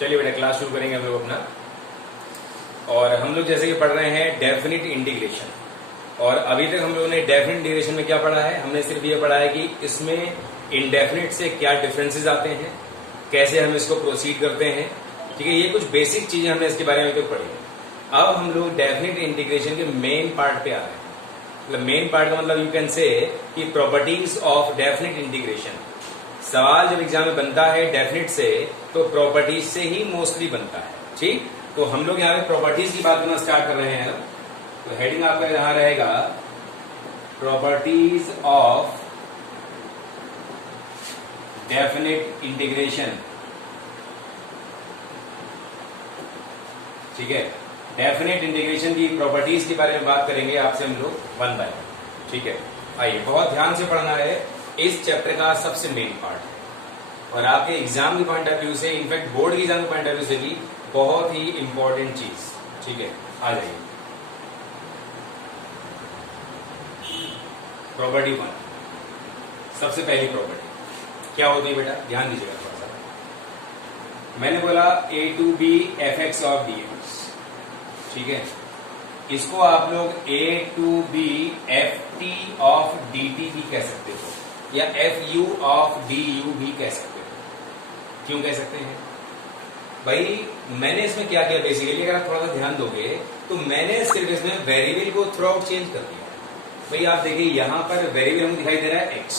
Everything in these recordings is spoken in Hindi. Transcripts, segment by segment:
चलिए बेटा क्लास शुरू करेंगे हम लोग अपना। और हम लोग जैसे कि पढ़ रहे हैं डेफिनिट इंटीग्रेशन। और अभी तक हम लोगों ने डेफिनिट इंटीग्रेशन में क्या पढ़ा है, हमने सिर्फ ये पढ़ा है कि इसमें इनडेफिनिट से क्या डिफरेंसेस आते हैं, कैसे हम इसको प्रोसीड करते हैं। ठीक है, ये कुछ बेसिक चीजें हमने इसके बारे में तो पढ़ी है। अब हम लोग डेफिनिट इंटीग्रेशन के मेन पार्ट पे आ रहे हैं। मतलब मेन पार्ट का मतलब यू कैन से कि प्रॉपर्टीज ऑफ डेफिनिट इंटीग्रेशन। सवाल जब एग्जाम में बनता है डेफिनिट से तो प्रॉपर्टीज से ही मोस्टली बनता है। ठीक, तो हम लोग यहाँ पे प्रॉपर्टीज की बात करना स्टार्ट कर रहे हैं। तो हेडिंग आपका यहां रहेगा प्रॉपर्टीज ऑफ डेफिनिट इंटीग्रेशन। ठीक है, डेफिनिट इंटीग्रेशन की प्रॉपर्टीज के बारे में बात करेंगे आपसे हम लोग वन बाय वन। ठीक है, आइए बहुत ध्यान से पढ़ना है, इस चैप्टर का सबसे मेन पार्ट है और आपके एग्जाम के पॉइंट ऑफ व्यू से, इनफैक्ट बोर्ड के एग्जाम के पॉइंट ऑफ व्यू से भी बहुत ही इंपॉर्टेंट चीज। ठीक है, आ जाइए प्रॉपर्टी वन। सबसे पहली प्रॉपर्टी क्या होती है बेटा, ध्यान दीजिएगा थोड़ा सा। मैंने बोला A to B F X of D X. ठीक है, इसको आप लोग A to B F T of D T भी कह सकते हो या F U of D U भी कह सकते हो। क्यों कह सकते हैं भाई, मैंने इसमें क्या किया बेसिकली, अगर आप थोड़ा सा ध्यान दोगे तो मैंने सिर्फ इसमें वेरिएबल को थ्रू आउट चेंज कर दिया। भाई आप देखिए यहां पर वेरिएबल हमें दिखाई दे रहा है एक्स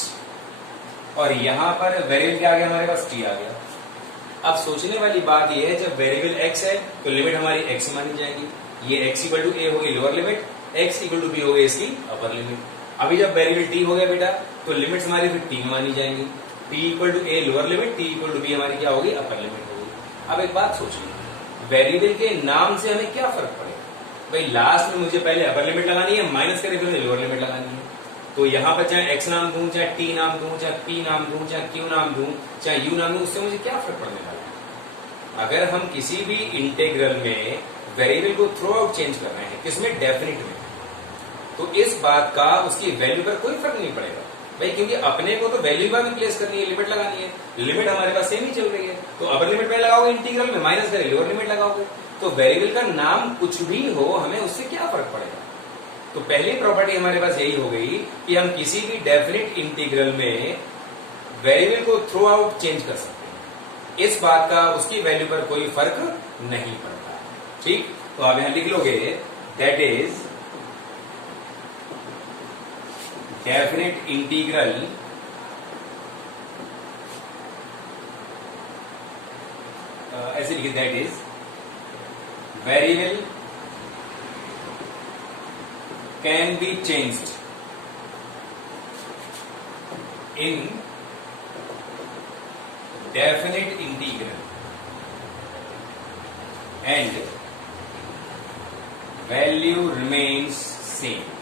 और यहां पर वेरिएबल क्या आ गया, हमारे पास टी आ गया। अब सोचने वाली बात यह है, जब वेरिएबल एक्स है तो लिमिट हमारी एक्स मानी जाएगी। ये एक्स इक्वल टू ए होगी lower limit, X equal to B हो गई इसकी अपर लिमिट। अभी जब वेरिएबल टी हो गया बेटा तो लिमिट्स हमारी फिर टी मानी जाएंगी। T equal to A lower limit, T equal to B हमारी क्या होगी, अपर लिमिट होगी। अब एक बात सोचिए, वेरिएबल के नाम से हमें क्या फर्क पड़ेगा। भाई लास्ट में मुझे पहले अपर लिमिट लगानी है, माइनस करके फिर लोअर लिमिट लगानी है। तो यहां पर चाहे एक्स नाम दूं, चाहे टी नाम दूं, चाहे पी नाम दूं, चाहे क्यू नाम दूं, चाहे यू नाम दूं, उससे मुझे क्या फर्क पड़ने वाला है। अगर हम किसी भी इंटीग्रल में वेरिएबल को थ्रू आउट चेंज कर रहे हैं, किसमें, डेफिनिट में, तो इस बात का उसकी वैल्यू पर कोई फर्क नहीं पड़ेगा भाई, क्योंकि अपने को तो वैल्यू का भी प्लेस करनी है, लिमिट लगानी है। लिमिट हमारे पास सेम ही चल रही है, तो अपर लिमिट में लगाओगे इंटीग्रल में, माइनस करें लोअर लिमिट लगाओगे, तो वेरिएबल का नाम कुछ भी हो हमें उससे क्या फर्क पड़ेगा। तो पहली प्रॉपर्टी हमारे पास यही हो गई कि हम किसी भी डेफिनिट इंटीग्रल में वेरिएबल को थ्रू आउट चेंज कर सकते हैं। इस बात का उसकी वैल्यू पर कोई फर्क नहीं पड़ता। ठीक, तो आप यहां लिख लोगे दैट इज डेफिनिट इंटीग्रल ऐसे लिखिए, that is variable can be changed in definite integral and value remains same.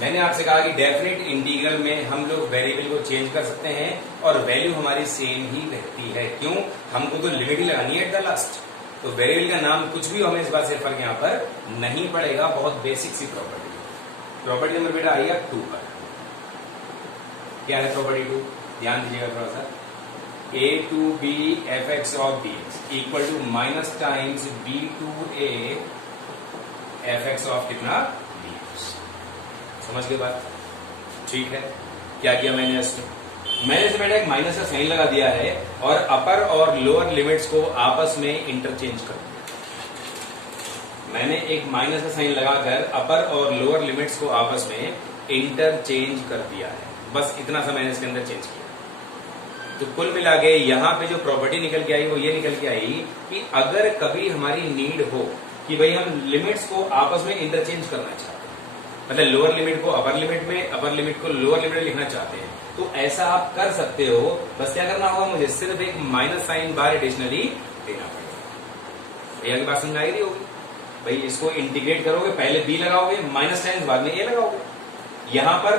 मैंने आपसे कहा कि डेफिनिट इंटीग्रल में हम लोग वेरिएबल को चेंज कर सकते हैं और वैल्यू हमारी सेम ही रहती है। क्यों, हमको तो लिमिट ही लगानी है एट द लास्ट। तो वेरिएबल का नाम कुछ भी, हमें इस बात से फर्क यहां पर नहीं पड़ेगा। बहुत बेसिक सी प्रॉपर्टी। प्रॉपर्टी नंबर बेटा आएगा 2 पर। क्या है प्रॉपर्टी 2, ध्यान दीजिएगा थोड़ा सा। A to B F X of D X equal to minus times B to A F X of कितना, डी एक्स। समझ गए बात, ठीक है। क्या किया मैंने इसमें, मैंने इसमें बेटा एक माइनस का साइन लगा दिया है और अपर और लोअर लिमिट्स को आपस में इंटरचेंज कर दिया। मैंने एक माइनस का साइन लगाकर अपर और लोअर लिमिट्स को आपस में इंटरचेंज कर दिया है। बस इतना सा मैंने इसके अंदर चेंज किया। तो कुल मिला के यहाँ पे जो प्रॉपर्टी निकल के आई वो ये निकल के आई कि अगर कभी हमारी नीड हो कि भाई हम लिमिट्स को आपस में इंटरचेंज करना चाहते हैं, मतलब लोअर लिमिट को अपर लिमिट में, अपर लिमिट को लोअर लिमिट में लिखना चाहते हैं, तो ऐसा आप कर सकते हो। बस क्या करना होगा, मुझे सिर्फ एक माइनस साइन बार एडिशनली देना पड़ेगा। भैया की बात समझ आई रही होगी। भाई इसको इंटीग्रेट करोगे, पहले बी लगाओगे, माइनस टाइम्स बाद में ए लगाओगे। यहां पर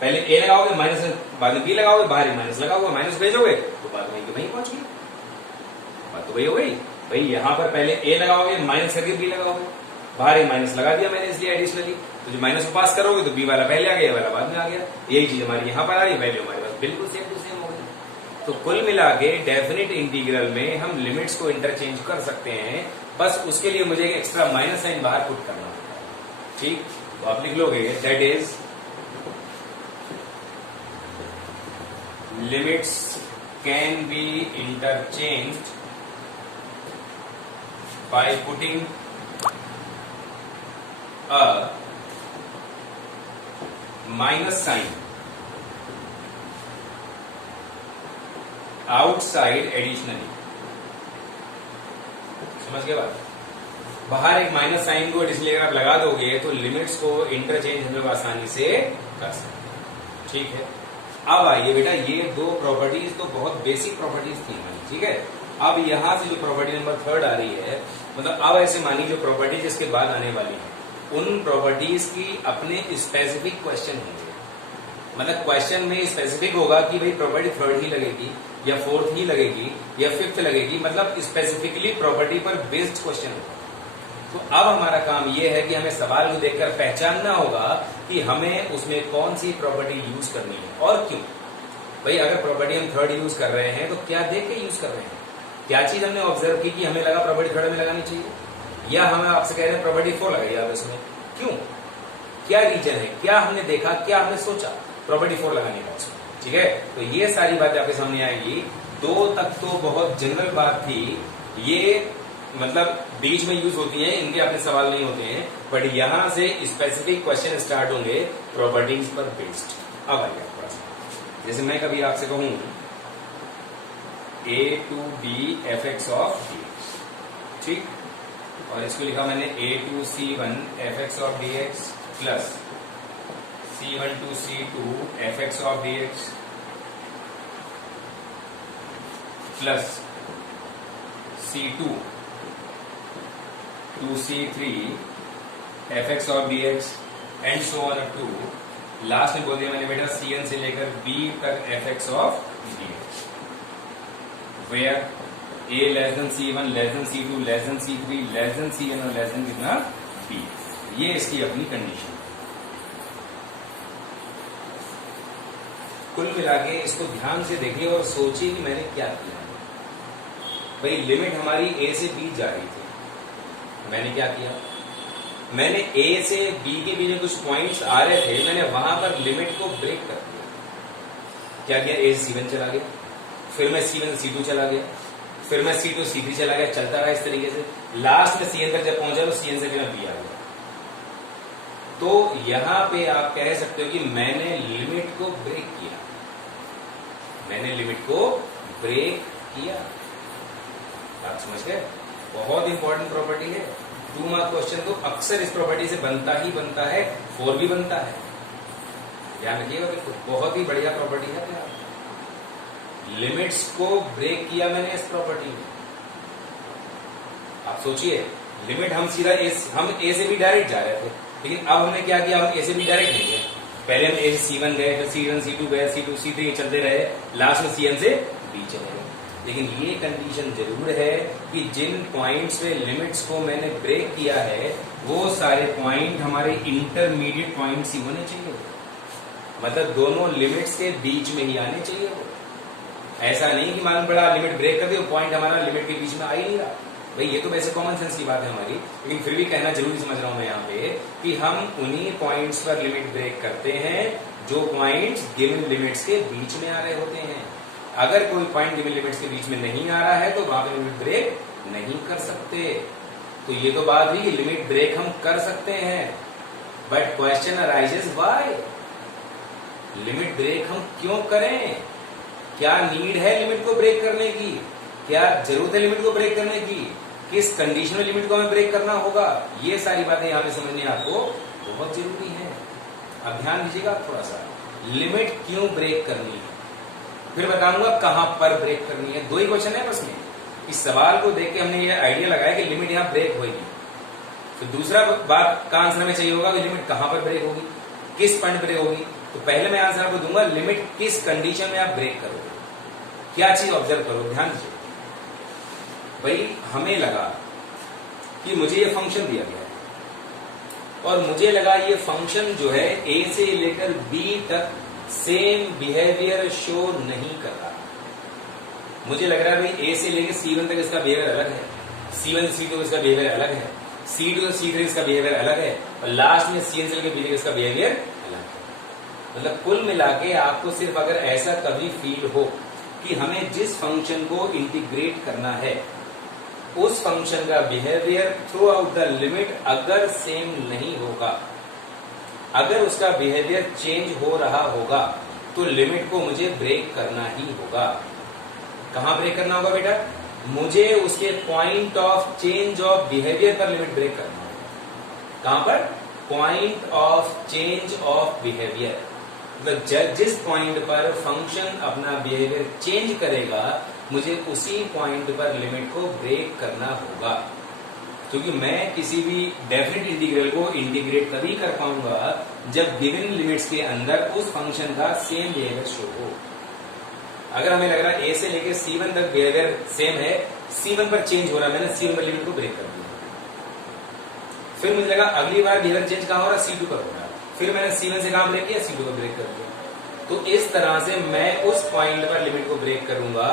पहले ए लगाओगे, माइनस बाद में बी लगाओगे, बाहर माइनस लगाओगे, माइनस भेजोगे तो बाद में वहीं पहुंच गई। बात तो वही हो गई। भाई यहां पर पहले ए लगाओगे, माइनस करके बी लगाओगे, बाहर माइनस लगा दिया मैंने इसलिए एडिशनली। तो जो माइनस को पास करोगे तो बी वाला पहले आ गया, वाला बाद में आ गया। यही चीज हमारी यहाँ पर आ रही, वैल्यू हमारे पास बिल्कुल सेम टू सेम हो गई। तो कुल मिला के डेफिनेट इंटीग्रल में हम लिमिट्स को इंटरचेंज कर सकते हैं, बस उसके लिए मुझे एक एक्स्ट्रा माइनस साइन बाहर पुट करना होता है। ठीक, तो आप लिख लोगे that is limits can be interchanged by putting a minus sign outside additionally. समझ गए बात? बाहर एक माइनस साइन को एडिशनली अगर आप लगा दोगे तो लिमिट्स को इंटरचेंज हम लोग आसानी से कर सकते हैं। ठीक है, अब आइए बेटा, ये दो प्रॉपर्टीज तो बहुत बेसिक प्रॉपर्टीज थी हमारी। ठीक है, अब यहां से जो प्रॉपर्टी नंबर 3 आ रही है, मतलब अब ऐसे मानी जो प्रॉपर्टीज इसके बाद आने वाली है उन प्रॉपर्टीज की अपने स्पेसिफिक क्वेश्चन होंगे। मतलब क्वेश्चन में स्पेसिफिक होगा कि भाई प्रॉपर्टी 3rd ही लगेगी या 4th ही लगेगी या 5th लगेगी, मतलब स्पेसिफिकली प्रॉपर्टी पर बेस्ड क्वेश्चन होगा। तो अब हमारा काम यह है कि हमें सवाल को देखकर पहचानना होगा कि हमें उसमें कौन सी प्रॉपर्टी यूज करनी है और क्यों। भाई अगर प्रॉपर्टी हम 3rd यूज कर रहे हैं तो क्या देख के यूज कर रहे हैं, क्या चीज हमने ऑब्जर्व की कि हमें लगा प्रॉपर्टी 3rd में लगानी चाहिए, या हमें आपसे कह रहे हैं प्रॉपर्टी 4 लगाइए आप इसमें, क्यों, क्या रीजन है, क्या हमने देखा, क्या हमने सोचा प्रॉपर्टी 4 लगाने का उसमें। ठीक है, तो ये सारी बातें आपके सामने आएगी। 2 तक तो बहुत जनरल बात थी, ये मतलब बीच में यूज होती हैं, इनके अपने सवाल नहीं होते हैं, बट यहां से स्पेसिफिक क्वेश्चन स्टार्ट होंगे प्रॉपर्टीज पर बेस्ड। अब आइए थोड़ा सा, जैसे मैं कभी आपसे कहूं a to b fx of dx, ठीक, और इसको लिखा मैंने a to c1 fx of dx plus c1 to c2 fx of dx plus c2 to c3 fx of dx and so on up to last में बोल दिया मैंने बेटा cn से लेकर b तक fx of dx, where a less than c1 less than c2 less than c3 less than cn और less than कितना b, ये इसकी अपनी कंडीशन। कुल मिला के इसको ध्यान से देखिए और सोचिए कि मैंने क्या किया। भाई लिमिट हमारी a से b जा रही थी, मैंने क्या किया, मैंने a से b के बीच में कुछ पॉइंट्स आ रहे थे, मैंने वहां पर लिमिट को ब्रेक कर दिया। क्या किया, a से c1 चला गया, फिर मैं c1 से c2 चला गया, फिर मैं c2 से c3 चला गया, चलता रहा इस तरीके से, लास्ट में cn तक जब पहुंचा तो cn से फिर मैं b आ गया। तो यहां पे आप कह सकते हो कि मैंने लिमिट को ब्रेक किया, मैंने लिमिट को ब्रेक किया। आप समझ गए, बहुत इंपॉर्टेंट प्रॉपर्टी है। 2 मार्क क्वेश्चन तो अक्सर इस प्रॉपर्टी से बनता ही बनता है, 4 भी बनता है, ध्यान रखिएगा। बिल्कुल बहुत ही बढ़िया प्रॉपर्टी है यार, लिमिट्स को ब्रेक किया मैंने इस प्रॉपर्टी में। आप सोचिए, लिमिट हम सीधा हम ए से भी डायरेक्ट जा रहे थे, लेकिन अब हमने क्या किया, हम ए से भी डायरेक्ट नहीं गए, पहले हम ए से c1 गए, फिर c1 c2 गए, c2 c3 चलते रहे, लास्ट में cn से b चले गए। लेकिन ये कंडीशन जरूर है कि जिन पॉइंट्स पे लिमिट्स को मैंने ब्रेक किया है वो सारे पॉइंट हमारे इंटरमीडिएट पॉइंट्स ही होने चाहिए, मतलब दोनों लिमिट्स के बीच में ही आने चाहिए। वो ऐसा नहीं कि मालूम पड़ा लिमिट ब्रेक कर दी, पॉइंट हमारा लिमिट के बीच में आ ही नहीं रहा। भाई ये तो वैसे कॉमन सेंस की बात है हमारी, लेकिन फिर भी कहना जरूरी समझ रहा हूं मैं यहाँ पे कि हम उन्हीं पॉइंट्स पर लिमिट ब्रेक करते हैं जो पॉइंट्स गिवन लिमिट्स के बीच में आ रहे होते हैं। अगर कोई पॉइंट गिवन लिमिट्स के बीच में नहीं आ रहा है तो वहां पे लिमिट ब्रेक नहीं कर सकते। तो ये तो बात हुई कि लिमिट ब्रेक हम कर सकते हैं, but question arises why, limit break हम क्यों करें, क्या नीड है लिमिट को ब्रेक करने की, क्या जरूरत है लिमिट को ब्रेक करने की, किस कंडीशन में लिमिट को हमें ब्रेक करना होगा, ये सारी बातें यहाँ पे समझनी आपको बहुत जरूरी है। अब ध्यान दीजिएगा थोड़ा सा, लिमिट क्यों ब्रेक करनी है, फिर बताऊंगा कहां पर ब्रेक करनी है। 2 ही क्वेश्चन है बस में, इस सवाल को देख के हमने ये आइडिया लगाया कि लिमिट यहां ब्रेक होगी, तो दूसरा बात का आंसर हमें चाहिए होगा कि लिमिट कहां पर ब्रेक होगी, किस पॉइंट ब्रेक होगी। तो पहले मैं आंसर आपको दूंगा लिमिट किस कंडीशन में आप ब्रेक करोगे, क्या चीज ऑब्जर्व करो, ध्यान दीजिए। भाई हमें लगा कि मुझे ये फंक्शन दिया गया है और मुझे लगा ये फंक्शन जो है ए से लेकर बी तक सेम बिहेवियर शो नहीं कर रहा, मुझे लग रहा है भाई ए से लेके C1 तक इसका बिहेवियर अलग है, C1 से C2 इसका बिहेवियर अलग है, C2 से C3 इसका बिहेवियर अलग है, और लास्ट में CN से लेके B तक इसका बिहेवियर अलग है। मतलब कुल मिला के आपको सिर्फ अगर ऐसा कभी फील हो कि हमें जिस फंक्शन को इंटीग्रेट करना है उस फंक्शन का behaviour through out the limit अगर सेम नहीं होगा, अगर उसका बिहेवियर चेंज हो रहा होगा, तो लिमिट को मुझे ब्रेक करना ही होगा। कहां ब्रेक करना होगा बेटा? मुझे उसके point of change of behaviour पर लिमिट ब्रेक करना होगा। कहां पर? Point of change of behaviour. मतलब जिस पॉइंट पर फंक्शन अपना बिहेवियर चेंज करेगा, मुझे उसी पॉइंट पर लिमिट को ब्रेक करना होगा। क्योंकि मैं किसी भी डेफिनेट इंटीग्रल को इंटीग्रेट तभी कर पाऊंगा जब गिवन लिमिट्स के अंदर उस फंक्शन का सेम बिहेवियर शो हो। अगर हमें लग रहा है ए से लेके C1 तक बिहेवियर सेम है, C1 पर चेंज हो रहा है, मैंने C1 पर लिमिट को ब्रेक कर दिया। फिर मुझे लगा अगली बार बिहेवियर चेंज कहां हो रहा है? C2 पर हो रहा है, फिर मैंने C1 से कहां ब्रेक किया? C2 को ब्रेक कर दिया। तो इस तरह से मैं उस पॉइंट पर लिमिट को ब्रेक करूंगा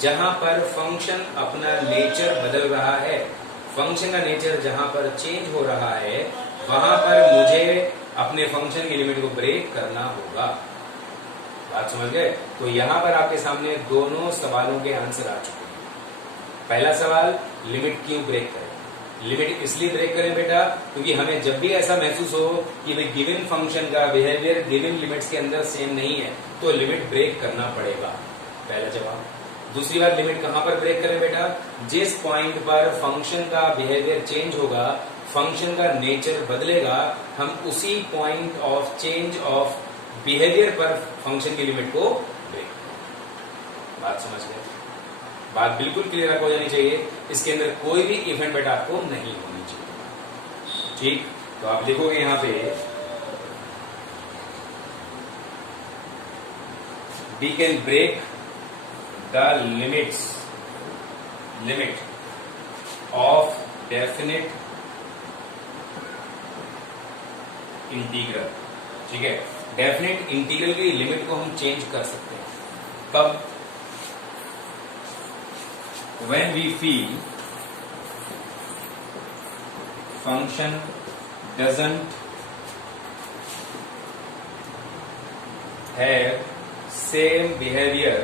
जहां पर फंक्शन अपना नेचर बदल रहा है। फंक्शन का नेचर जहां पर चेंज हो रहा है, वहां पर मुझे अपने फंक्शन की लिमिट को ब्रेक करना होगा। बात समझ गए? तो यहां पर आपके सामने दोनों सवालों के आंसर आ चुके हैं। पहला सवाल, लिमिट क्यों ब्रेक करें? लिमिट इसलिए ब्रेक करें बेटा क्योंकि हमें जब भी ऐसा महसूस हो कि भाई गिवन फंक्शन का बिहेवियर गिवन लिमिट्स के अंदर सेम नहीं है, तो लिमिट ब्रेक करना पड़ेगा। पहला जवाब। दूसरी बार, लिमिट कहां पर ब्रेक करें बेटा? जिस पॉइंट पर फंक्शन का बिहेवियर चेंज होगा, फंक्शन का नेचर बदलेगा, हम उसी point of change of behaviour पर फंक्शन की लिमिट को ब्रेक करें। बात समझ गए? बात बिल्कुल क्लियर हो जानी चाहिए। इसके अंदर कोई भी इवेंट बेटा आपको नहीं होनी चाहिए। ठीक, तो आप लिखोगे यहां पे we can break the limit of definite integral. ठीक है, डेफिनेट इंटीग्रल की लिमिट को हम चेंज कर सकते हैं। कब? when we feel function doesn't have same behavior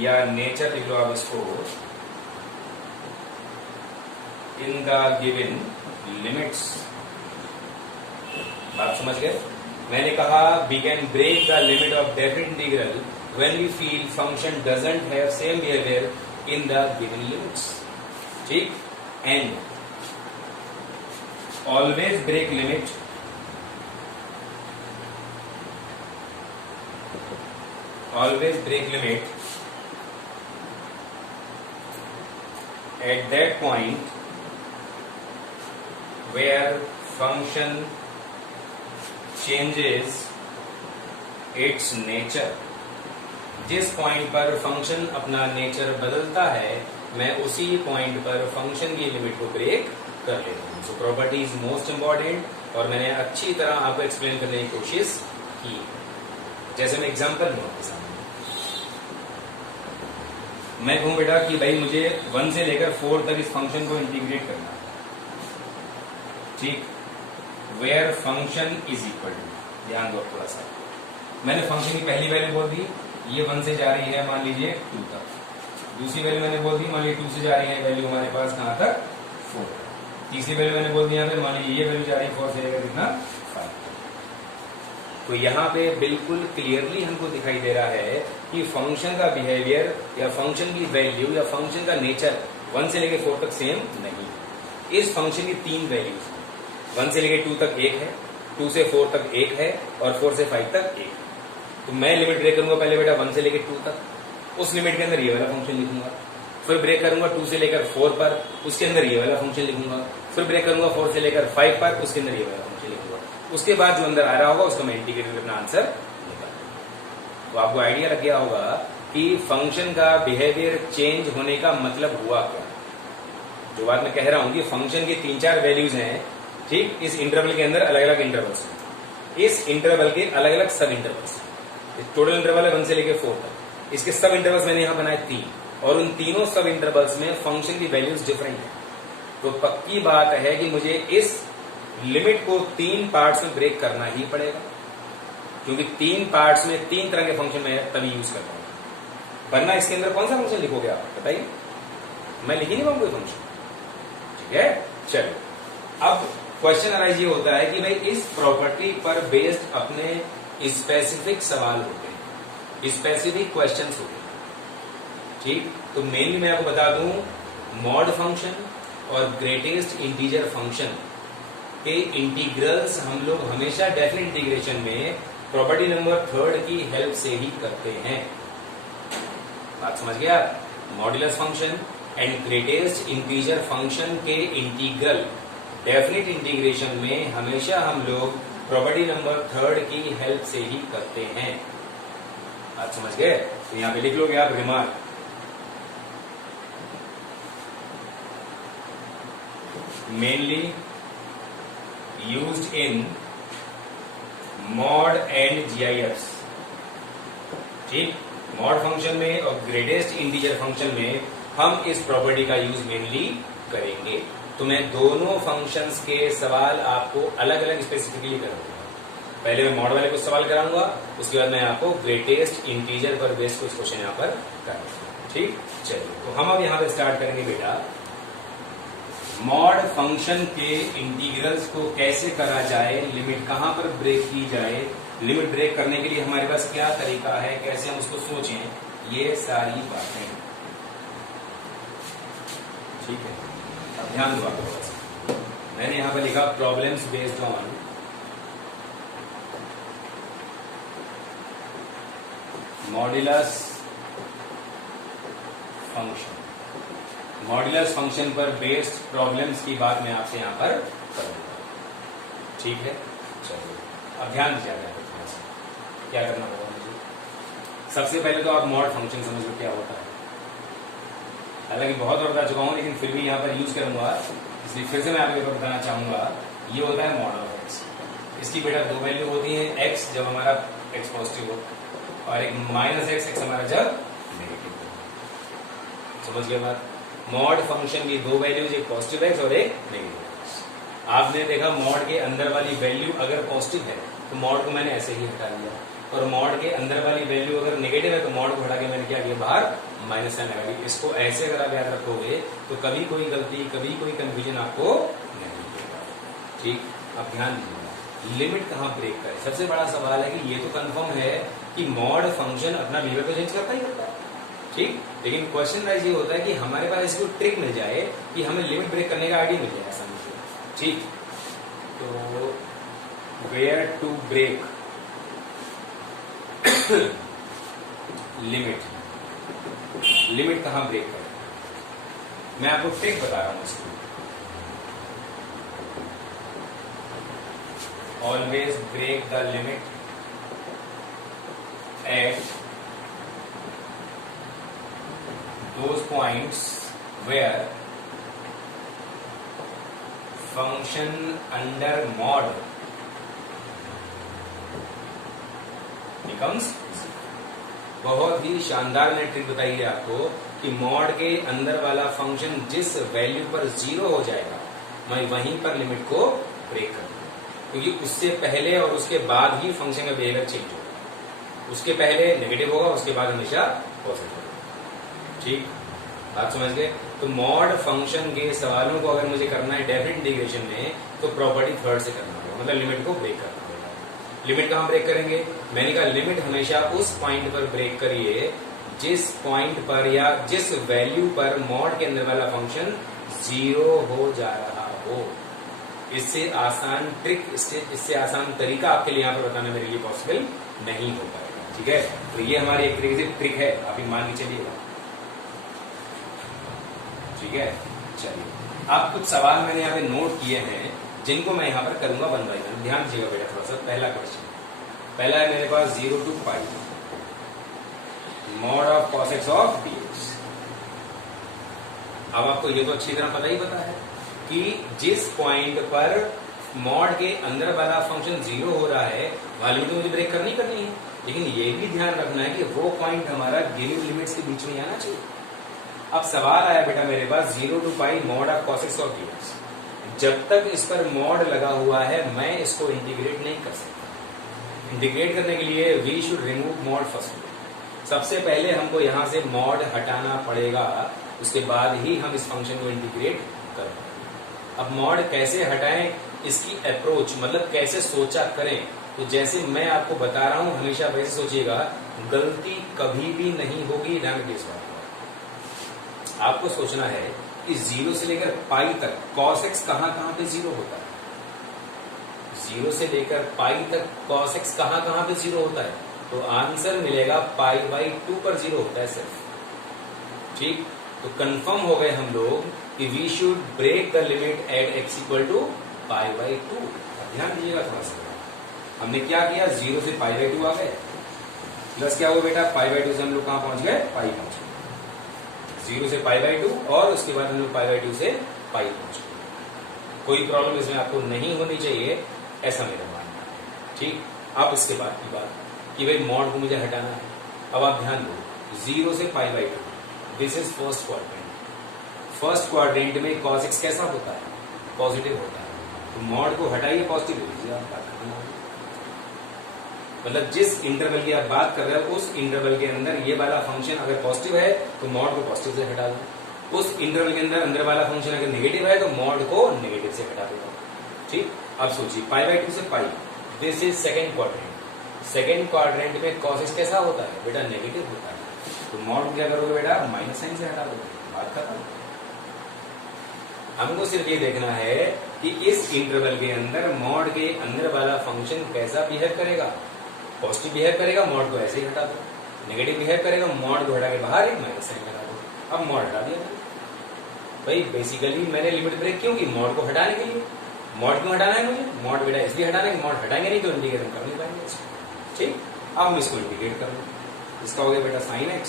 या नेचर लिख लो आप इसको, in the given limits। बात समझ गए? मैंने कहा we can break the limit of definite integral when we feel function doesn't have same behavior in the given limits। ठीक, and always break limit at that point where function changes its nature। जिस पॉइंट पर फंक्शन अपना नेचर बदलता है, मैं उसी पॉइंट पर फंक्शन की लिमिट को ब्रेक कर लेता हूं। So property is most important, और मैंने अच्छी तरह आपको एक्सप्लेन करने की कोशिश की। जैसे मैं एग्जांपल दूं आपके सामने, मैं कहूं बेटा कि भाई मुझे 1 से लेकर 4 तक इस फंक्शन को इंटीग्रेट करना है। ठीक, where function is equal to, ध्यान दो थोड़ा सा, मैंने फंक्शन की पहली वैल्यू बोल दी, ये 1 से जा रही है मान लीजिए 2 तक। दूसरी वैल्यू मैंने बोल दी, मान लीजिए 2 से जा रही है वैल्यू हमारे पास कहां तक? 4। तीसरी वैल्यू मैंने बोल दी यहाँ पे, मान लीजिए ये वैल्यू जा रही है 4 से लेकर कितना? 5। तो यहाँ पे बिल्कुल क्लियरली हमको दिखाई दे रहा है कि फंक्शन का बिहेवियर या फंक्शन की वैल्यू या फंक्शन का नेचर 1 से लेकर 4 तक सेम नहीं। इस फंक्शन की 3 वैल्यूज, 1 से लेकर 2 तक 1 है, 2 से 4 तक 1 है, और 4 से 5 तक 1। तो मैं लिमिट ब्रेक करूंगा पहले बेटा 1 से लेकर 2 तक, उस लिमिट के अंदर ये वाला फंक्शन लिखूंगा। फिर ब्रेक करूंगा 2 से लेकर 4 पर, उसके अंदर ये वाला फंक्शन लिखूंगा। फिर ब्रेक करूंगा 4 से लेकर 5 पर, उसके अंदर ये वाला फंक्शन लिखूंगा। उसके बाद जो अंदर आ रहा होगा उसको मैं इंटीग्रेट करके अपना आंसर निकालूंगा। तो आपको आइडिया लग गया होगा कि फंक्शन का बिहेवियर चेंज होने का मतलब हुआ क्या। जो बात मैं कह रहा हूं कि फंक्शन की 3-4 वैल्यूज हैं, ठीक, इस इंटरवल के अंदर अलग अलग इंटरवल्स हैं, इस इंटरवल के अलग अलग सब इंटरवल्स हैं। टोटल इंटरवल है 1 से लेकर 4 तक। इसके सब इंटरवल्स मैंने यहां बनाए 3, और उन तीनों सब इंटरवल्स में फंक्शन की वैल्यूज डिफरेंट है। तो पक्की बात है कि मुझे इस लिमिट को 3 पार्ट्स में ब्रेक करना ही पड़ेगा, क्योंकि 3 पार्ट्स में 3 तरह के फंक्शन मैं तभी यूज करता हूं। वरना इसके अंदर कौन सा फंक्शन लिखोगे आप बताइए? मैं लिख ही नहीं पाऊंगा कोई फंक्शन। ठीक है, चलो अब क्वेश्चन अराइज ये होता है कि भाई इस प्रॉपर्टी पर बेस्ड अपने स्पेसिफिक सवाल होते हैं, स्पेसिफिक क्वेश्चंस होते हैं। ठीक, तो मेनली मैं आपको बता दूं, मॉड फंक्शन और ग्रेटेस्ट इंटीजर फंक्शन के इंटीग्रल्स हम लोग हमेशा डेफिनेट इंटीग्रेशन में प्रॉपर्टी नंबर 3 की हेल्प से ही करते हैं। बात समझ गया? Modulus function and greatest integer function के इंटीग्रल डेफिनेट इंटीग्रेशन में हमेशा हम लोग प्रॉपर्टी नंबर 3 की हेल्प से ही करते हैं। बात समझ गए? तो यहां पे लिख लोगे आप remark, mainly used in mod and जीआईएफ्स। ठीक, मॉड फंक्शन में और ग्रेटेस्ट इंटीजर फंक्शन में हम इस प्रॉपर्टी का यूज मेनली करेंगे। तो मैं दोनों फंक्शंस के सवाल आपको अलग अलग स्पेसिफिकली कराऊंगा। पहले मैं मॉड वाले कुछ सवाल कराऊंगा, उसके बाद मैं आपको ग्रेटेस्ट इंटीजर पर बेस्ड कुछ क्वेश्चन यहां पर कराऊंगा। ठीक, चलिए तो हम अब यहां पर स्टार्ट करेंगे बेटा, मॉड फंक्शन के इंटीग्रल्स को कैसे करा जाए, लिमिट कहां पर ब्रेक की जाए, लिमिट ब्रेक करने के लिए हमारे पास क्या तरीका है, कैसे हम उसको सोचें, ये सारी बातें। ठीक है, अब ध्यान दो आपको, मैंने यहां पर लिखा problems based on modulus function. Modulus function पर बेस्ड प्रॉब्लम्स की बात मैं आपसे यहां पर करूंगा। ठीक है, चलिए अब ध्यान दीजिएगा क्या करना होगा मुझे। सबसे पहले तो आप मॉड फंक्शन समझ लो क्या होता है। हालांकि बहुत बार बता चुका हूं, लेकिन फिर भी यहां पर यूज करूंगा, इसलिए फिर से मैं आपको बताना चाहूंगा। ये होता है मॉड ऑफ एक्स। इसकी बेटा 2 वैल्यू होती है, एक्स जब हमारा एक्स पॉजिटिव हो, और एक माइनस एक्स हमारा जब नेगेटिव हो। समझ गए बात? मॉड फंक्शन की 2 वैल्यूज, एक पॉजिटिव एक्स और एक नेगेटिव एक्स। आपने देखा मॉड के अंदर वाली वैल्यू अगर पॉजिटिव है तो मॉड को मैंने ऐसे ही हटा दिया, और मॉड के अंदर वाली वैल्यू अगर नेगेटिव है तो मॉड को हटा के मैंने क्या किया, बाहर माइनस साइन लगा दी। इसको ऐसे अगर आप याद रखोगे तो कभी कोई गलती, कभी कोई कंफ्यूजन आपको नहीं होगा। ठीक, अब ध्यान दीजिएगा, लिमिट कहां ब्रेक करे। सबसे बड़ा सवाल है कि ये तो कंफर्म है कि मॉड फंक्शन अपना बिहेवियर तो चेंज करता ही करता है। ठीक, लेकिन क्वेश्चन राइज ये होता है कि हमारे पास इसको ट्रिक मिल जाए कि हमें लिमिट ब्रेक करने का आइडिया मिल जाए आसानी से। ठीक, तो where to break limit, limit कहां ब्रेक करें, मैं आपको ट्रिक बता रहा हूं इसको। Always break the limit at those points where function under mod becomes, बहुत ही शानदार मैंने ट्रिक बताई है आपको कि मॉड के अंदर वाला फंक्शन जिस वैल्यू पर 0 हो जाएगा मैं वहीं पर लिमिट को ब्रेक कर दूंगा, क्योंकि उससे पहले और उसके बाद ही फंक्शन का बिहेवियर चेंज होगा। उसके पहले नेगेटिव होगा, उसके बाद हमेशा पॉजिटिव होगा। ठीक, बात समझ गए? तो मॉड फंक्शन के सवालों को अगर मुझे करना है डेफिनेट इंटीग्रेशन में तो प्रॉपर्टी 3 से करना होगा, मतलब लिमिट को ब्रेक करना होगा। लिमिट कहां ब्रेक करेंगे? मैंने कहा लिमिट हमेशा उस पॉइंट पर ब्रेक करिए जिस पॉइंट पर या जिस वैल्यू पर मॉड के अंदर वाला फंक्शन 0 हो जा रहा हो। इससे आसान ट्रिक, इससे आसान तरीका आपके लिए यहाँ पर बताना मेरे लिए पॉसिबल नहीं हो पाएगा। ठीक है, तो ये हमारी एक तरीके से ट्रिक है, आप ही मान के चलिएगा। ठीक है, चलिए अब कुछ सवाल मैंने यहाँ पे नोट किए हैं जिनको मैं यहाँ पर करूंगा 1 बाय 1। ध्यान दीजिएगा बेटा थोड़ा सा। पहला क्वेश्चन, पहला है मेरे पास 0 to π mod of cos x of dx। अब आपको ये तो अच्छी तरह पता ही पता है कि जिस पॉइंट पर मॉड के अंदर वाला फंक्शन 0 हो रहा है वहां लिमिट तो मुझे ब्रेक करनी है। लेकिन ये भी ध्यान रखना है कि वो पॉइंट हमारा गिवन लिमिट्स के बीच में आना चाहिए। अब सवाल आया बेटा मेरे पास 0 to pi mod of cos x of dx। जब तक इस पर मॉड लगा हुआ है मैं इसको इंटीग्रेट नहीं कर सकता। इंटीग्रेट करने के लिए we should remove mod first. सबसे पहले हमको यहां से मॉड हटाना पड़ेगा, उसके बाद ही हम इस फंक्शन को इंटीग्रेट कर पाएंगे। अब मॉड कैसे हटाएं, इसकी अप्रोच मतलब कैसे सोचा करें, तो जैसे मैं आपको बता रहा हूं हमेशा वैसे सोचिएगा, गलती कभी भी नहीं होगी। ध्यान रखिए इस बात को। आपको सोचना है कि 0 से लेकर पाई तक cos x कहां पे 0 होता है। 0 से लेकर पाई तक cos x कहां पे 0 होता है, तो आंसर मिलेगा π/2 पर 0 होता है सिर्फ। ठीक, तो कंफर्म हो गए हम लोग कि we should break the limit at x equal to π/2। ध्यान दीजिएगा थोड़ा सा, हमने क्या किया, 0 से π/2 आ गए, प्लस क्या हुआ बेटा, π/2 से हम लोग कहां पहुंच गए, पाई पहुंच गए। 0 से π/2 और उसके बाद हम लोग π/2 से पाई पहुंच गए। कोई प्रॉब्लम इसमें आपको नहीं होनी चाहिए, ऐसा मेरा मानना है। ठीक, अब इसके बाद की बात कि भाई मॉड को मुझे हटाना है। अब आप ध्यान दो, 0 से π/2 this is first quadrant. First quadrant में cos x कैसा होता है, पॉजिटिव होता है, तो मॉड को हटाइए, पॉजिटिव ले लीजिए, आप बात खत्म हो गई। मतलब जिस इंटरवल की आप बात कर रहे हो उस इंटरवल के अंदर ये वाला फंक्शन अगर पॉजिटिव है तो मॉड को पॉजिटिव से हटा दो। उस इंटरवल के अंदर अंदर वाला फंक्शन अगर नेगेटिव है तो मॉड को नेगेटिव से हटा दो। ठीक, अब सोचिए π/2 से pi, this is second quadrant. Second quadrant में cos x कैसा होता है बेटा, नेगेटिव होता है, तो मॉड क्या करोगे बेटा, माइनस साइन से हटा दोगे, बात खत्म। हमको सिर्फ ये देखना है कि इस इंटरवल के अंदर मॉड के अंदर वाला फंक्शन कैसा बिहेव करेगा। पॉजिटिव बिहेव करेगा, मॉड को ऐसे ही हटा दो। नेगेटिव बिहेव करेगा, मॉड को हटा के बाहर एक माइनस साइन लगा दो। अब मॉड हटा दिया भाई, बेसिकली मैंने लिमिट ब्रेक क्यों की, मॉड को हटाने के लिए। मॉड क्यों हटाना है मुझे, मॉड बेटा इसलिए हटाना है कि मॉड हटाएंगे नहीं तो इंटीग्रेट कर नहीं पाएंगे इसको। ठीक, अब हम इसको इंटीग्रेट कर लो। इसका हो गया बेटा साइन x,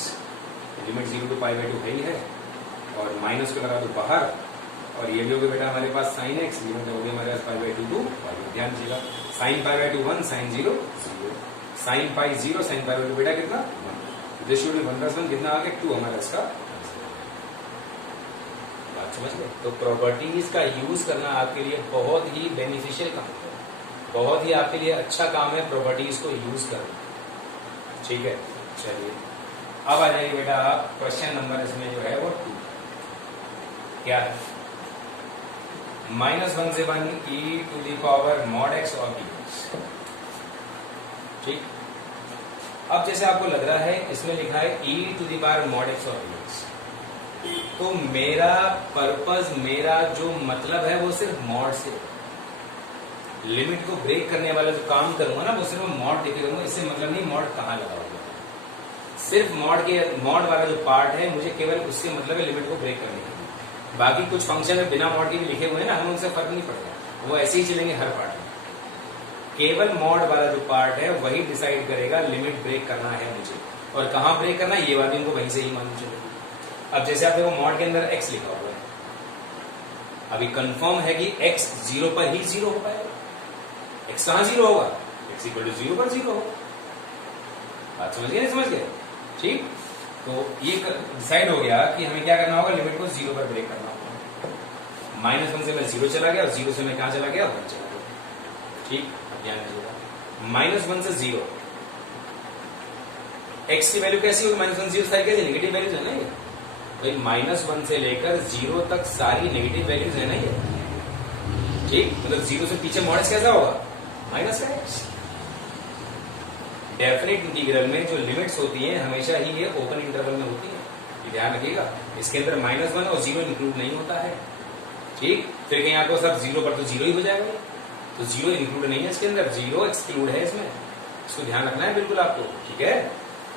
लिमिट 0 to π/2 है ही है, और माइनस को लगा दो बाहर, और ये भी हो गया बेटा हमारे पास साइन x, लिमिट हो गया हमारे पास π/2 to π। ध्यान दीजिएगा, sine π/2 1, sine 0 0, sine pi 0, sine π/2 बेटा कितना 1, दिस शुड बी 1+1 कितना आ गया 2 हमारा इसका। बात समझ गए। तो प्रॉपर्टीज का यूज करना आपके लिए बहुत ही बेनिफिशियल काम है, बहुत ही आपके लिए अच्छा काम है प्रॉपर्टीज को यूज करना। ठीक है, चलिए अब आ जाइए बेटा आप क्वेश्चन नंबर इसमें जो है वो 2 क्या है, -1 से 1 e⁻ mod x और dx। ठीक, अब जैसे आपको लग रहा है इसमें लिखा है e⁻ mod x और dx, तो मेरा पर्पस, मेरा जो मतलब है वो सिर्फ मॉड से, लिमिट को ब्रेक करने वाला जो काम करूंगा ना वो सिर्फ मॉड देखे करूंगा। इससे मतलब नहीं मॉड कहाँ लगा हुआ है, सिर्फ मॉड वाला जो पार्ट है मुझे केवल उससे मतलब है लिमिट को ब्रेक करने के लिए। बाकी कुछ फंक्शन है बिना मॉड के भी लिखे हुए हैं ना, हमें उनसे फर्क नहीं पड़ता, वो ऐसे ही चलेंगे हर पार्ट में। केवल मॉड वाला जो पार्ट है वही डिसाइड करेगा लिमिट ब्रेक करना है मुझे, और कहाँ ब्रेक करना है ये बात इनको वहीं से ही मालूम चलेगी। अब जैसे आप देखो मॉड के अंदर x लिखा हुआ है, अभी कंफर्म है कि x 0 पर ही 0 हो पाएगा। x कहां 0 होगा, x = 0 पर 0 होगा। बात समझ गए नहीं समझ गए। ठीक, तो ये डिसाइड हो गया कि हमें क्या करना होगा, लिमिट को 0 पर ब्रेक करना होगा। -1 से मैं 0 चला गया और 0 से मैं कहां चला गया, 1 चला गया। ठीक, ध्यान दीजिएगा, -1 से 0 x की वैल्यू कैसी होगी, -1 0 सारी कैसी नेगेटिव वैल्यूज है ना ये भाई, -1 से लेकर 0 तक सारी नेगेटिव वैल्यूज है ना ये। ठीक, मतलब 0 से पीछे मॉड कैसा होगा, माइनस का x। डेफिनेट इंटीग्रल में जो लिमिट्स होती हैं हमेशा ही ये ओपन इंटरवल में होती है, ये ध्यान रखिएगा। इसके अंदर -1 और 0 इंक्लूड नहीं होता है। ठीक, फिर कहीं आपको सब 0 पर तो 0 ही हो जाएगा, तो 0 इंक्लूड नहीं है इसके अंदर, 0 एक्सक्लूड है इसमें, इसको ध्यान रखना है बिल्कुल आपको। ठीक है,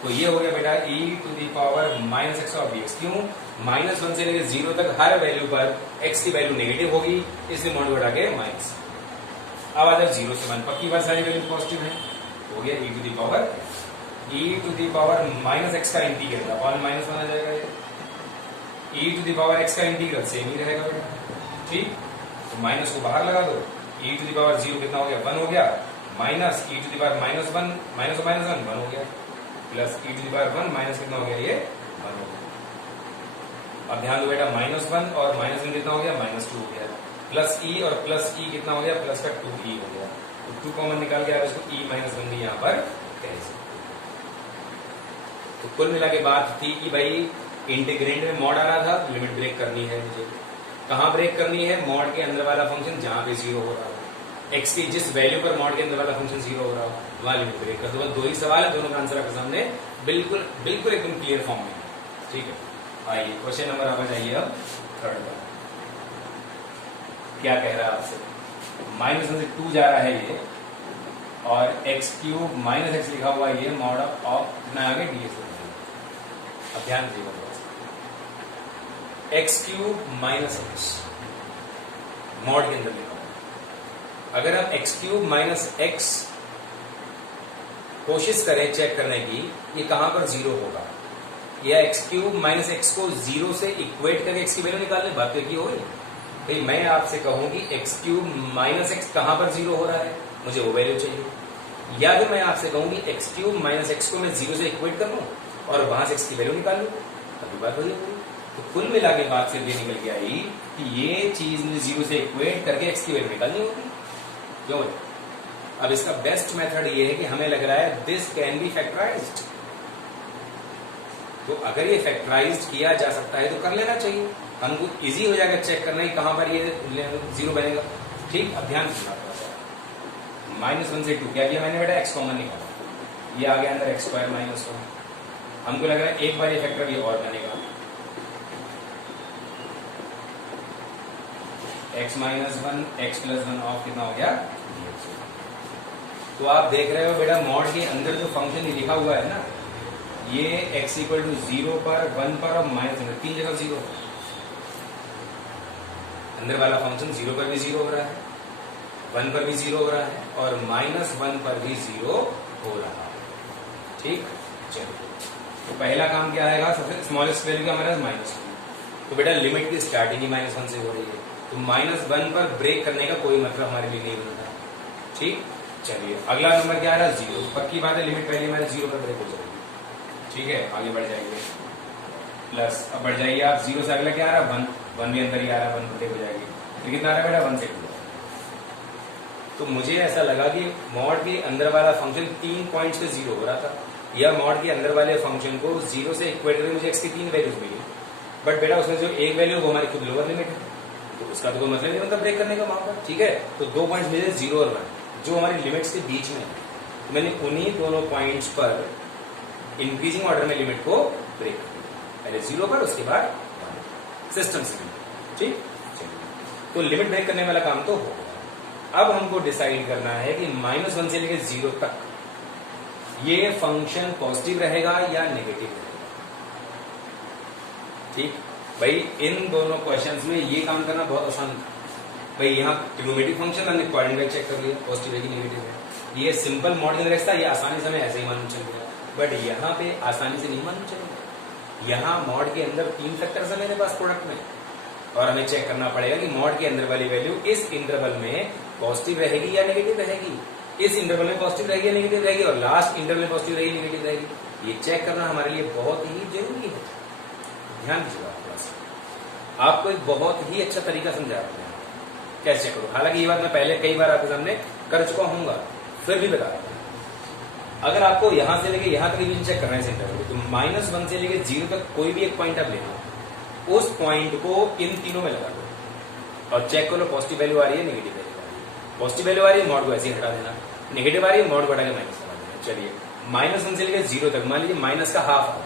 तो ये हो गया बेटा e⁻ x और dx। क्यों, -1 से लेकर 0 तक हर वैल्यू पर x की वैल्यू नेगेटिव होगी, इसलिए मॉड बढ़ा के माइनस। अब आ जाए 0 से 1, पक्की बात सारी वैल्यू पॉजिटिव है, हो गया e⁻ x का इंटीग्रल अपॉन -1 आ जाएगा ये, e⁻x का इंटीग्रल सेम ही रहेगा बेटा। ठीक, तो माइनस को बाहर लगा दो, e⁻0 कितना हो गया, 1 हो गया, minus e to the power -1 minus minus 1 1 हो गया, plus e to the power 1 minus कितना हो गया, ये 1 हो गया। अब ध्यान दो बेटा, -1 और -1 कितना हो गया, -2 हो गया, प्लस ई और प्लस ई कितना हो गया, प्लस का 2e हो गया। तो 2 कॉमन निकाल के आप इसको e-1 भी यहाँ पर कह सकते। तो कुल मिला के बात थी कि भाई इंटीग्रेंड में मॉड आ रहा था, लिमिट ब्रेक करनी है मुझे। कहाँ ब्रेक करनी है, मॉड के अंदर वाला फंक्शन जहां पे 0 हो रहा हो, x की जिस वैल्यू पर मॉड के अंदर वाला फंक्शन 0 हो रहा हो वहां लिमिट ब्रेक कर दो। बस 2 ही सवाल है, दोनों का आंसर आपके सामने बिल्कुल बिल्कुल एकदम क्लियर फॉर्म में। ठीक है, आइए क्वेश्चन नंबर आप जाइए अब थर्ड का। क्या कह रहा है आपसे, -1 से 2 जा रहा है ये, और x³ - x लिखा हुआ है ये, मॉड ऑफ कितना आगे ds। अब ध्यान दीजिएगा, x³ - x मॉड के अंदर लिखा हुआ। अगर आप x³ - x कोशिश करें चेक करने की ये कहां पर 0 होगा, या x³ - x को 0 से इक्वेट करके x की वैल्यू निकालने, बात तो की होगी भाई। मैं आपसे कहूं कि x³ - x कहां पर 0 हो रहा है, मुझे वो वैल्यू चाहिए, या फिर मैं आपसे कहूं कि x³ - x को मैं 0 से इक्वेट कर लूं और वहां से x की वैल्यू निकाल लूं, अभी बात हो जाएगी। तो कुल मिला के बात सिर्फ ये निकल के आई कि ये चीज मुझे 0 से इक्वेट करके x की वैल्यू निकालनी होगी। क्यों? अब इसका बेस्ट मेथड ये है कि हमें लग रहा है दिस कैन बी फैक्टराइज्ड। तो अगर ये फैक्टराइज्ड किया जा सकता है तो कर लेना चाहिए, हमको इजी हो जाएगा चेक करना कि कहां पर ये 0 बनेगा। ठीक, अब ध्यान से -1 से 2 क्या किया मैंने बेटा, x कॉमन निकाला, ये आ गया अंदर x² - 1। हमको लग रहा है एक बार ये फैक्टर ये और बनेगा, x - 1 x + 1 ऑफ कितना हो गया, तो आप देख रहे हो बेटा मॉड के अंदर जो फंक्शन ये लिखा हुआ है ना, ये x = 0 पर 1 पर और -1 तीन जगह 0, अंदर वाला फंक्शन 0 पर भी 0 हो रहा है, 1 पर भी 0 हो रहा है और -1 पर भी 0 हो रहा है। ठीक, चलिए तो पहला काम क्या आएगा, सबसे स्मॉलेस्ट वैल्यू क्या हमारा -2। तो बेटा लिमिट की स्टार्टिंग ही -1 से हो रही है, तो -1 पर ब्रेक करने का कोई मतलब हमारे लिए नहीं बनता। ठीक, चलिए अगला नंबर क्या आ रहा है, 0। पक्की बात है लिमिट पहले हमारे 0 पर ब्रेक हो जाएगी। ठीक है, आगे बढ़ जाएंगे, प्लस अब बढ़ जाइए आप, 0 से अगला क्या आ रहा है, 1 भी अंदर ही आ रहा है, 1 ब्रेक हो जाएगी। फिर कितना आ रहा है बेटा, 1 से 2। तो मुझे ऐसा लगा कि मॉड के अंदर वाला फंक्शन 3 पॉइंट से 0 हो रहा था, या मॉड के अंदर वाले फंक्शन को 0 से इक्वेट करके मुझे x की 3 वैल्यूज मिली, बट बेटा उसमें जो एक वैल्यू वो हमारी खुद लोअर लिमिट है, तो उसका तो कोई मतलब नहीं बनता ब्रेक करने का वहां पर। ठीक है, तो 2 पॉइंट्स मिले 0 और 1 जो हमारी लिमिट्स के बीच में है, तो मैंने उन्हीं दोनों पॉइंट्स पर इंक्रीजिंग ऑर्डर में लिमिट को ब्रेक कर, पहले 0 पर उसके बाद 1 सिस्टम से। ठीक, तो लिमिट ब्रेक करने वाला काम तो हो गया। अब हमको डिसाइड करना है कि -1 से लेकर 0 तक ये फंक्शन पॉजिटिव रहेगा या नेगेटिव रहेगा। ठीक भाई, इन दोनों क्वेश्चंस में ये काम करना बहुत आसान था भाई। यहाँ ट्रिग्नोमेट्रिक फंक्शन हमने क्वाड्रेटिक चेक कर लिया, पॉजिटिव है कि नेगेटिव है। ये सिंपल मॉड के अंदर था, ये आसानी से हमें ऐसे ही मालूम चल गया, बट यहाँ पे आसानी से नहीं मालूम चलेगा। यहाँ मॉड के अंदर 3 फैक्टर्स है मेरे पास प्रोडक्ट में, और हमें चेक करना पड़ेगा कि मॉड के अंदर वाली वैल्यू इस इंटरवल में पॉजिटिव रहेगी या नेगेटिव रहेगी, इस इंटरवल में पॉजिटिव रहेगी या नेगेटिव रहेगी, और लास्ट इंटरवल में पॉजिटिव रहेगी नेगेटिव रहेगी। ये चेक करना हमारे लिए बहुत ही जरूरी है। ध्यान दीजिएगा, आपको एक बहुत ही अच्छा तरीका समझा रहा हूं कैसे चेक करो। हालांकि ये बात मैं पहले कई बार आपके सामने कर चुका हूंगा, फिर भी बता रहा हूं। अगर आपको यहां से लेके यहां तक रिवीजन चेक करना है इस इंटरवल, तो -1 से लेके 0 तक कोई भी एक पॉइंट आप लेना, उस पॉइंट को इन तीनों में लगा दो और चेक करो पॉजिटिव वैल्यू आ रही है, नेगेटिव वैल्यू आ रही है। पॉजिटिव वैल्यू आ रही है, मॉड को ऐसे ही हटा देना, नेगेटिव आ रही है, मॉड को हटा के माइनस लगा देना। चलिए -1 से लेकर 0 तक मान लीजिए माइनस का हाफ आ रहा है,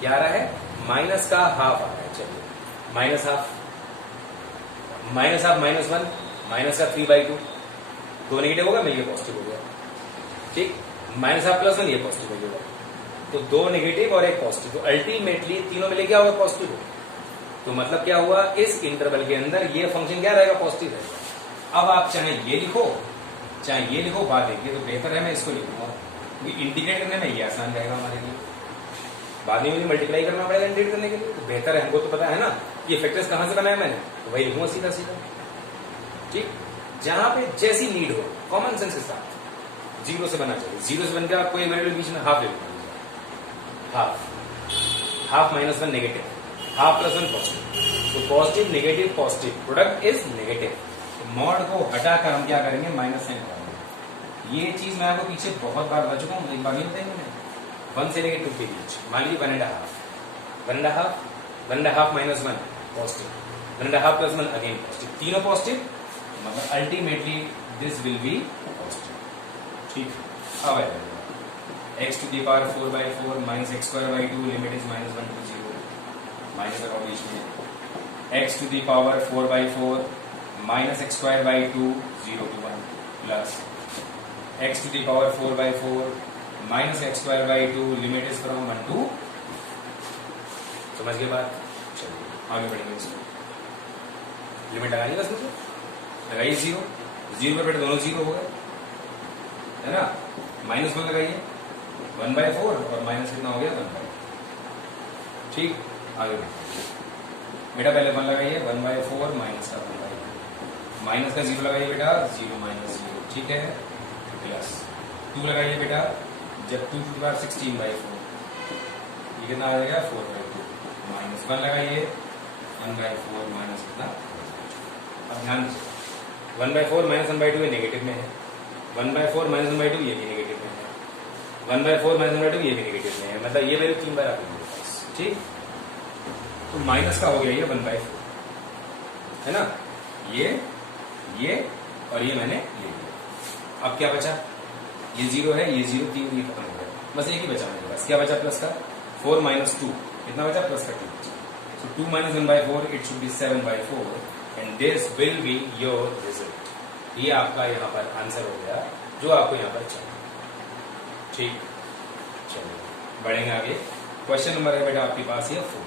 क्या आ रहा है, माइनस का हाफ आ रहा है। चलिए -1 -1 माइनस का 3/2, 2 नेगेटिव होगा, मिलकर पॉजिटिव हो गया। ठीक, -1 + 1 ये पॉजिटिव हो गया, तो 2 नेगेटिव और 1 पॉजिटिव, तो अल्टीमेटली तीनों मिले क्या होगा, पॉजिटिव। तो मतलब क्या हुआ, इस इंटरवल के अंदर ये फंक्शन क्या रहेगा, पॉजिटिव रहेगा। अब आप चाहे ये लिखो चाहे ये लिखो, बात एक तो बेहतर है मैं इसको लिखूंगा, क्योंकि इंटीग्रेट करने में ये आसान रहेगा हमारे लिए। बाद में मुझे मल्टीप्लाई करना पड़ेगा इंटीग्रेट करने के लिए, तो बेहतर है, हमको तो पता है ना ये फैक्टर्स कहां से बनाया मैंने, तो वही लिखूंगा सीधा सीधा। ठीक, जहां पे जैसी नीड हो, कॉमन सेंस के साथ। जीरो से बना चाहिए, जीरो से बन के आपको एक वैल्यू बीच में हाफ ले लेना, half, half minus one negative, half plus one positive, तो positive negative positive, product is negative. Mod को हटाकर हम क्या करेंगे, माइनस साइन लगाएंगे। ये चीज मैं आपको पीछे बहुत बार बता चुका हूँ, एक बार नहीं बताएंगे, 1 से लेकर 2 के बीच मान लीजिए 1.5 minus 1 positive, 1.5 plus 1 again positive, तीनों पॉजिटिव, मतलब ultimately this will be positive. ठीक है, अब x to the power 4/4 minus x²/2 limit is -1 to 0, minus लगाओ बीच में, x to the power 4/4 minus x²/2 0 to 1 plus x to the power 4/4 minus x²/2 limit is from 1 to, समझ गए बात? चलिए आगे बढ़ेंगे, इसमें लिमिट लगानी बस, मुझे लगाइए 0, 0 पर बेटे दोनों 0 हो गए, है ना, -1 लगाइए 1/4 और माइनस कितना हो गया 1/4। ठीक, आगे बेटा पहले 1 लगाइए, 1/4 माइनस का 1/4, माइनस का 0 लगाइए बेटा, 0 माइनस 0, ठीक है, प्लस 2 लगाइए बेटा, जब 2 to the power 16/4, ये कितना आ जाएगा 4/2, माइनस 1 लगाइए, 1/4 माइनस कितना, अब ध्यान दीजिए 1/4 माइनस 1/2 ये नेगेटिव में है, 1/4 माइनस 1/2 ये भी नेगेटिव में है, 1/4 माइनस 1/2 ये भी नेगेटिव में है, मतलब ये वैल्यू 3 बार आपके पास। ठीक, तो माइनस का हो गया ये 1/4, है ना, ये और ये मैंने ले लिया। अब क्या बचा, ये 0 है, ये 0, 3 ये खत्म हो गया, बस एक ही बचा मेरे पास, क्या बचा प्लस का 4 माइनस 2, कितना बचा प्लस का 2 बचा, सो 2 minus 1/4 it should be 7/4 and this will be your result. ये आपका यहाँ पर आंसर हो गया जो आपको यहाँ पर चाहिए। ठीक, चलिए बढ़ेंगे आगे, क्वेश्चन नंबर है बेटा आपके पास ये 4।